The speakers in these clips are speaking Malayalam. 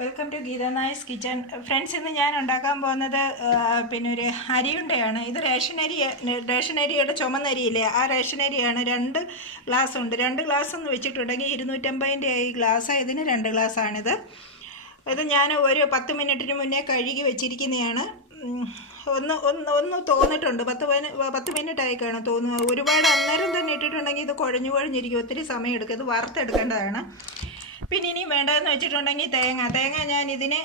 Welcome to Geetha Nair's kitchen. Friends, ഇന്ന് ഞാൻ ഉണ്ടാക്കാൻ പോകുന്നത് പിന്നെ ഒരു അരിയുണ്ടയാണ്. ഇത് റേഷനരിയുടെ ചുമന്നരിയില്ലേ, ആ റേഷനരിയാണ്. 2 ഗ്ലാസ് ഉണ്ട്. 2 ഗ്ലാസ് എന്ന് വെച്ചിട്ടുണ്ടെങ്കിൽ 250 ഈ ഗ്ലാസ്. ഇതിന് 2 ഗ്ലാസ്സാണിത്. ഇത് ഞാൻ ഒരു 10 മിനിറ്റിന് മുന്നേ കഴുകി വെച്ചിരിക്കുന്നതാണ്. ഒന്ന് തോന്നിട്ടുണ്ട്, 10 മിനിറ്റ് ആയി കാണും തോന്നുന്നു. ഒരുപാട് അന്നേരം തന്നെ ഇട്ടിട്ടുണ്ടെങ്കിൽ ഇത് കുഴഞ്ഞിരിക്കും, ഒത്തിരി സമയം എടുക്കും. ഇത് വറുത്തെടുക്കേണ്ടതാണ്. പിന്നെ ഇനി വേണ്ടതെന്ന് വെച്ചിട്ടുണ്ടെങ്കിൽ തേങ്ങ ഞാൻ ഇതിന്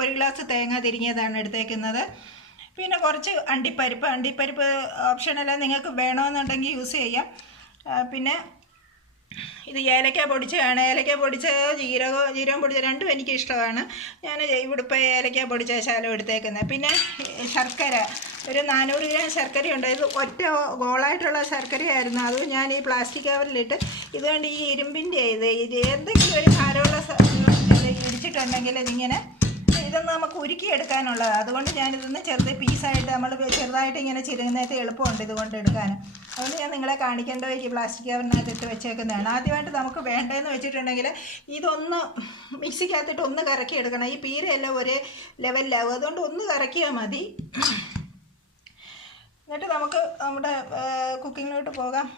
1 ഗ്ലാസ് തേങ്ങ തിരിഞ്ഞതാണ് എടുത്തേക്കുന്നത്. പിന്നെ കുറച്ച് അണ്ടിപ്പരിപ്പ് ഓപ്ഷനല്ല, നിങ്ങൾക്ക് വേണമെന്നുണ്ടെങ്കിൽ യൂസ് ചെയ്യാം. പിന്നെ ഇത് ഏലക്ക പൊടിച്ചതാണ്. ഏലക്ക പൊടിച്ച ജീരകം പൊടിച്ച രണ്ടും എനിക്കിഷ്ടമാണ്. ഞാൻ ഇവിടെ ഇപ്പോൾ ഏലക്ക പൊടിച്ച ശാലം എടുത്തേക്കുന്നത്. പിന്നെ ശർക്കര, ഒരു 400 ഗ്രാം ശർക്കരയുണ്ട്. ഇത് ഒറ്റ ഗോളായിട്ടുള്ള ശർക്കരയായിരുന്നു. അത് ഞാൻ ഈ പ്ലാസ്റ്റിക് കവറിലിട്ട്, ഇതുകൊണ്ട് ഈ ഇരുമ്പിൻ്റെ ഇത് എന്തെങ്കിലും ഒരു ഭാരമുള്ള ഇടിച്ചിട്ടുണ്ടെങ്കിൽ ഇതൊന്ന് നമുക്ക് ഉരുക്കിയെടുക്കാനുള്ളതാണ്. അതുകൊണ്ട് ഞാനിതൊന്ന് പീസായിട്ട് നമ്മൾ ചെറുതായിട്ട് ഇങ്ങനെ ചിരുങ്ങുന്നതിന് എളുപ്പമുണ്ട് ഇതുകൊണ്ട് എടുക്കാനും. അതുകൊണ്ട് ഞാൻ നിങ്ങളെ കാണിക്കേണ്ട ഈ പ്ലാസ്റ്റിക് കവറിനകത്ത് ഇട്ട് വെച്ചേക്കുന്നതാണ്. ആദ്യമായിട്ട് നമുക്ക് വേണ്ടതെന്ന് വെച്ചിട്ടുണ്ടെങ്കിൽ ഇതൊന്ന് മിക്സിക്കകത്തിട്ട് ഒന്ന് കറക്കിയെടുക്കണം. ഈ പീരയെല്ലാം ഒരേ ലെവലിലാവും, അതുകൊണ്ട് ഒന്ന് കറക്കിയാൽ മതി. എന്നിട്ട് നമുക്ക് നമ്മുടെ കുക്കിങ്ങിലോട്ട് പോകാം.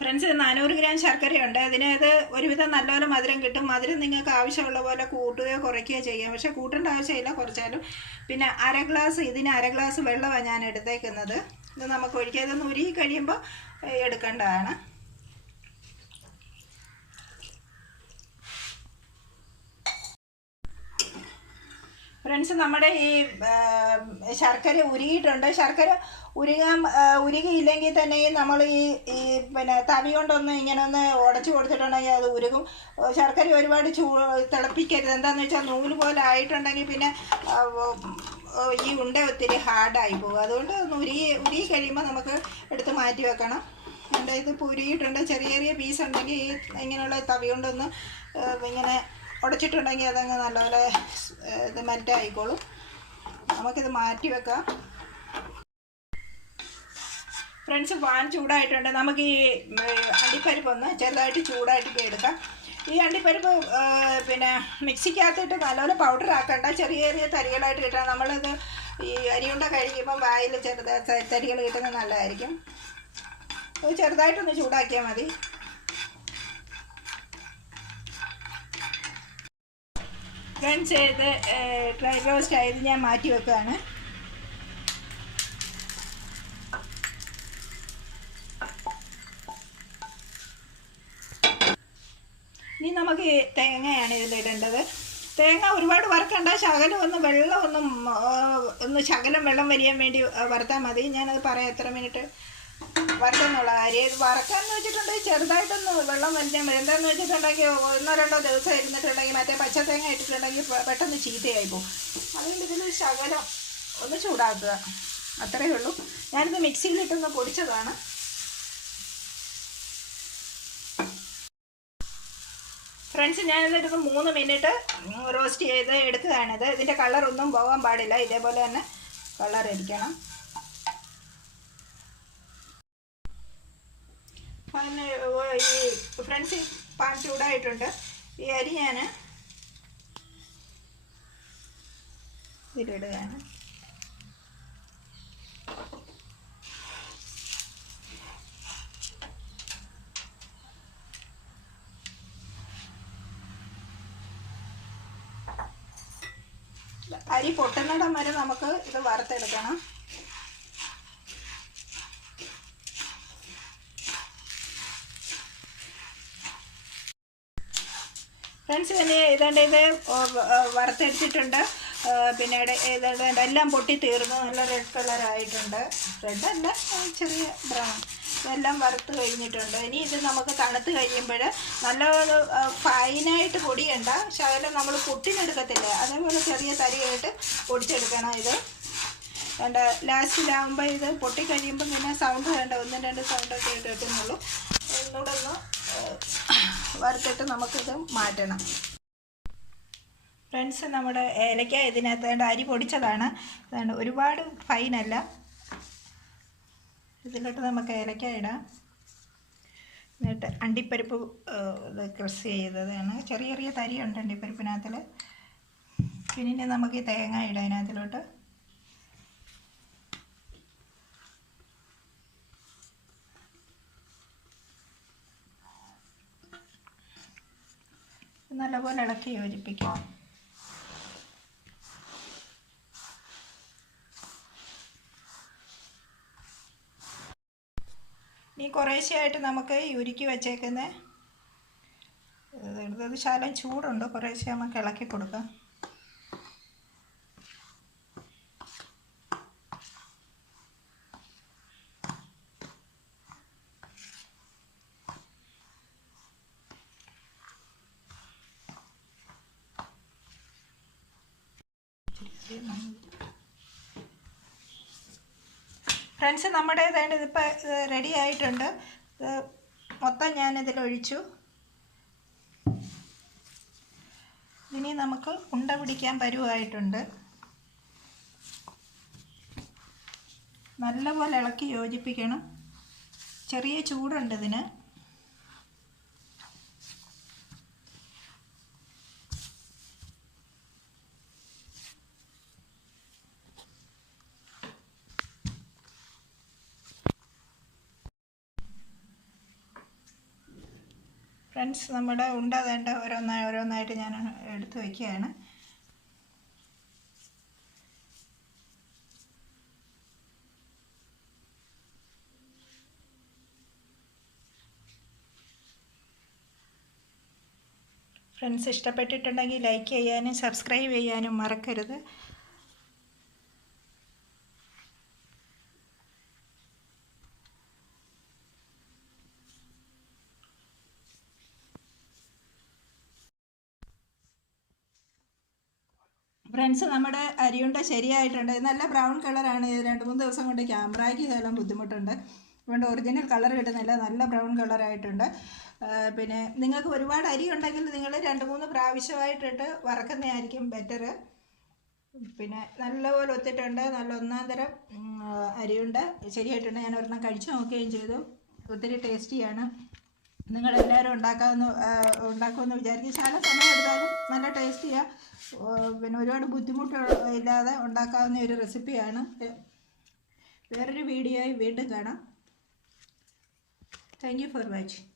ഫ്രണ്ട്സ്, 400 ഗ്രാം ശർക്കരയുണ്ട്. അതിനകത്ത് ഒരുവിധം നല്ലപോലെ മധുരം കിട്ടും. മധുരം നിങ്ങൾക്ക് ആവശ്യമുള്ള പോലെ കൂട്ടുകയോ കുറയ്ക്കുകയോ ചെയ്യാം. പക്ഷേ കൂട്ടേണ്ട ആവശ്യമില്ല, കുറച്ചാലും. പിന്നെ ഇതിന് അര ഗ്ലാസ് വെള്ളമാണ് ഞാൻ എടുത്തേക്കുന്നത്. ഇത് നമുക്ക് ഒഴിക്കുക. ഇതൊന്ന് ഉരുകി കഴിയുമ്പോൾ എടുക്കേണ്ടതാണ്. ഫ്രണ്ട്സ്, നമ്മുടെ ഈ ശർക്കര ഉരുകിയിട്ടുണ്ട്. ശർക്കര ഉരുകിയില്ലെങ്കിൽ തന്നെയും നമ്മൾ പിന്നെ തവി കൊണ്ടൊന്ന് ഇങ്ങനെ ഒന്ന് ഉടച്ചു കൊടുത്തിട്ടുണ്ടെങ്കിൽ അത് ഉരുകും. ശർക്കര ഒരുപാട് തിളപ്പിക്കരുത്. എന്താണെന്ന് വെച്ചാൽ നൂല് പോലെ ആയിട്ടുണ്ടെങ്കിൽ പിന്നെ ഈ ഉണ്ട ഒത്തിരി ഹാർഡായി പോകും. അതുകൊണ്ട് ഒന്ന് ഉരുകി കഴിയുമ്പോൾ നമുക്ക് എടുത്ത് മാറ്റി വെക്കണം. എൻ്റെ ഇതിപ്പോൾ ഉരുകിയിട്ടുണ്ട്. ചെറിയ പീസ് ഉണ്ടെങ്കിൽ ഇങ്ങനെയുള്ള തവി കൊണ്ടൊന്ന് ഇങ്ങനെ ഉടച്ചിട്ടുണ്ടെങ്കിൽ അതങ്ങ് നല്ലപോലെ ഇത് മെൽറ്റ് ആയിക്കോളും. നമുക്കിത് മാറ്റി വെക്കാം. ഫ്രണ്ട്സ്, പാൻ ചൂടായിട്ടുണ്ട്. നമുക്ക് ഈ അണ്ടിപ്പരിപ്പ് ഒന്ന് ചെറുതായിട്ട് ചൂടായിട്ട് എടുക്കാം. ഈ അണ്ടിപ്പരിപ്പ് പിന്നെ മിക്സിക്കകത്തിട്ട് നല്ലപോലെ പൗഡർ ആക്കണ്ട, ചെറിയ തരികളായിട്ട് കിട്ടാം. നമ്മളിത് ഈ അരിയുണ്ട കഴിക്കുമ്പം വായിൽ തരികൾ കിട്ടുന്നത് നല്ലതായിരിക്കും. അത് ചെറുതായിട്ടൊന്ന് ചൂടാക്കിയാൽ മതി. ഫ്രണ്ട്സ്, ഇത് ഡ്രൈ റോസ്റ്റ് ആയത് ഞാൻ മാറ്റി വെക്കുകയാണ്. ഇനി നമുക്ക് തേങ്ങയാണ് ഇതിലിടേണ്ടത്. തേങ്ങ ഒരുപാട് വറുക്കണ്ട, ശകലം ഒന്ന് ശകലം വെള്ളം വലിയാൻ വേണ്ടി വറുത്താൽ മതി. ഞാനത് പറയാം എത്ര മിനിറ്റ് വറുത്തെന്നുള്ള കാര്യം. ഇത് വറക്കാമെന്ന് വെച്ചിട്ടുണ്ടെങ്കിൽ ചെറുതായിട്ടൊന്ന് വെള്ളം വലിഞ്ഞാൽ മതി. എന്താണെന്ന് വെച്ചിട്ടുണ്ടെങ്കിൽ 1-2 ദിവസം ഇരുന്നിട്ടുണ്ടെങ്കിൽ മറ്റേ പച്ചത്തേങ്ങ ഇട്ടിട്ടുണ്ടെങ്കിൽ പെട്ടെന്ന് ചീത്തയായി പോകും. അതുകൊണ്ട് ഇതിൽ ശകലം ഒന്ന് ചൂടാക്കുക, അത്രയേ ഉള്ളൂ. ഞാനിത് മിക്സിയിലിട്ടൊന്ന് പൊടിച്ചതാണ്. ഫ്രണ്ട്സ്, ഞാനിതിട്ട് 3 മിനിറ്റ് റോസ്റ്റ് ചെയ്ത് എടുക്കുകയാണിത്. ഇതിൻ്റെ കളറൊന്നും പോകാൻ പാടില്ല, ഇതേപോലെ തന്നെ കളർ ഇരിക്കണം. പിന്നെ ഈ ഫ്രണ്ട്സ്, പാൻ ചൂടായിട്ടുണ്ട്. ഈ അരി ഞാൻ ഇതിലിടുകയാണ്. അരി പൊട്ടുന്നിടം വരെ നമുക്ക് ഇത് വറുത്തെടുക്കണം. ഫ്രണ്ട്സ്, പിന്നെ ഇത് വറുത്തെടുത്തിട്ടുണ്ട്. പിന്നെ എല്ലാം പൊട്ടി തീർന്നു. നല്ല റെഡ് കളറായിട്ടുണ്ട്. റെഡല്ല, ചെറിയ ബ്രൗൺ. ഇതെല്ലാം വറുത്ത് കഴിഞ്ഞിട്ടുണ്ട്. ഇനി ഇത് നമുക്ക് തണുത്ത് കഴിയുമ്പോൾ നല്ല ഫൈനായിട്ട് പൊടിയണ്ട, ശകലം നമ്മൾ പൊട്ടിനെടുക്കത്തില്ല, അതേപോലെ ചെറിയ തരിയായിട്ട് പൊടിച്ചെടുക്കണം. ഇത് ലാസ്റ്റിലാകുമ്പോൾ ഇത് പൊട്ടിക്കഴിയുമ്പോൾ പിന്നെ സൗണ്ട് വേണ്ട, 1-2 സൗണ്ടൊക്കെ കേൾക്കുന്നുള്ളൂ. ഒന്നുകൂടെ ഒന്ന് വറുത്തിട്ട് നമുക്കിത് മാറ്റണം. ഫ്രണ്ട്സ്, നമ്മുടെ ഏലക്ക ഇതിനകത്ത് അരി പൊടിച്ചതാണ്. ഒരുപാട് ഫൈനല്ല. ഇതിലോട്ട് നമുക്ക് ഏലക്ക ഇടാം. എന്നിട്ട് അണ്ടിപ്പരിപ്പ് ഇത് ക്രഷ് ചെയ്തതാണ്. ചെറിയ ചെറിയ തരിയുണ്ട് അണ്ടിപ്പരിപ്പിനകത്തിൽ. പിന്നെ നമുക്ക് ഈ തേങ്ങ ഇടാം അതിനകത്തിലോട്ട്. നല്ലപോലെ ഇളക്കി യോജിപ്പിക്കാം. ഇനി കുറേശ്ശെയായിട്ട് നമുക്ക് ഈ ഉരുക്കി വച്ചേക്കുന്ന ഇത് ശകലം ചൂടുണ്ട്, കുറേശ്ശെ നമുക്ക് ഇളക്കി കൊടുക്കാം. ഫ്രണ്ട്സ്, നമ്മുടെ ഇതിപ്പോൾ റെഡി ആയിട്ടുണ്ട്. ഇത് മൊത്തം ഞാനിതിലൊഴിച്ചു. ഇനി നമുക്ക് ഉണ്ട പിടിക്കാൻ പരുവായിട്ടുണ്ട്. നല്ലപോലെ ഇളക്കി യോജിപ്പിക്കണം. ചെറിയ ചൂടുണ്ട് ഇതിന്. ഫ്രണ്ട്സ്, നമ്മുടെ ഉണ്ട വേണ്ട ഓരോന്നായിട്ട് ഞാൻ എടുത്ത് വയ്ക്കുകയാണ്. ഫ്രണ്ട്സ്, ഇഷ്ടപ്പെട്ടിട്ടുണ്ടെങ്കിൽ ലൈക്ക് ചെയ്യാനും സബ്സ്ക്രൈബ് ചെയ്യാനും മറക്കരുത്. ഫ്രണ്ട്സ്, നമ്മുടെ അരിയുണ്ട ശരിയായിട്ടുണ്ട്. നല്ല ബ്രൗൺ കളറാണ്. 2-3 ദിവസം കൊണ്ട് ക്യാമറയ്ക്ക് ശകലം ബുദ്ധിമുട്ടുണ്ട്, അതുകൊണ്ട് ഒറിജിനൽ കളർ കിട്ടുന്നില്ല. നല്ല ബ്രൗൺ കളറായിട്ടുണ്ട്. പിന്നെ നിങ്ങൾക്ക് ഒരുപാട് അരി ഉണ്ടെങ്കിൽ നിങ്ങൾ 2-3 പ്രാവശ്യമായിട്ടിട്ട് വറക്കുന്നതായിരിക്കും ബെറ്റർ. പിന്നെ നല്ലപോലെ ഒത്തിട്ടുണ്ട്. നല്ല ഒന്നാം തരം അരിയുണ്ട ശരിയായിട്ടുണ്ട്. ഞാൻ ഒരെണ്ണം കഴിച്ചു നോക്കുകയും ചെയ്തു. ഒത്തിരി ടേസ്റ്റിയാണ്. നിങ്ങളെല്ലാവരും ഉണ്ടാക്കുമെന്ന് വിചാരിക്കും. ശകല സമയം എടുത്താലും നല്ല ടേസ്റ്റിയാണ്. പിന്നെ ഒരുപാട് ബുദ്ധിമുട്ട് ഇല്ലാതെ ഉണ്ടാക്കാവുന്ന ഒരു റെസിപ്പിയാണ്. വേറൊരു വീഡിയോയിൽ വീണ്ടും കാണാം. Thank you for watching.